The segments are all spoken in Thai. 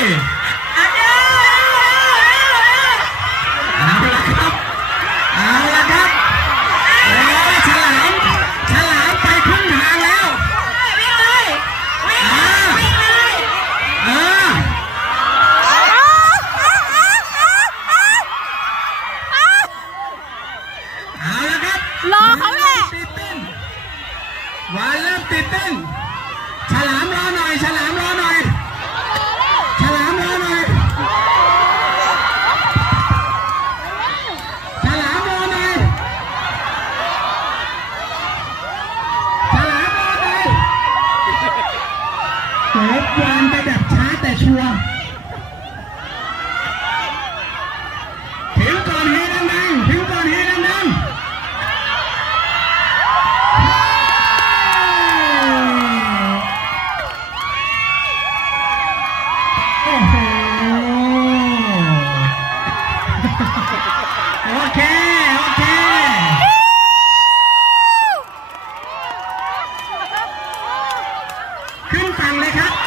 เอาละครับเอาละครับโอ้ฉลามฉลาไปครึ่งทาแล้วอ่าอ่าเอาละครัรอเขาแหละ วายเริ่มติดเต้น ชัวถียงก่อนเฮดังๆเถียงก่อนเฮดังๆโอ้โโอเค โอเค ขึ้นฝั่งเลยครับ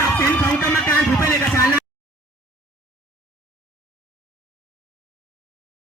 ตัดสินของกรรมการถือเป็นเอกสาร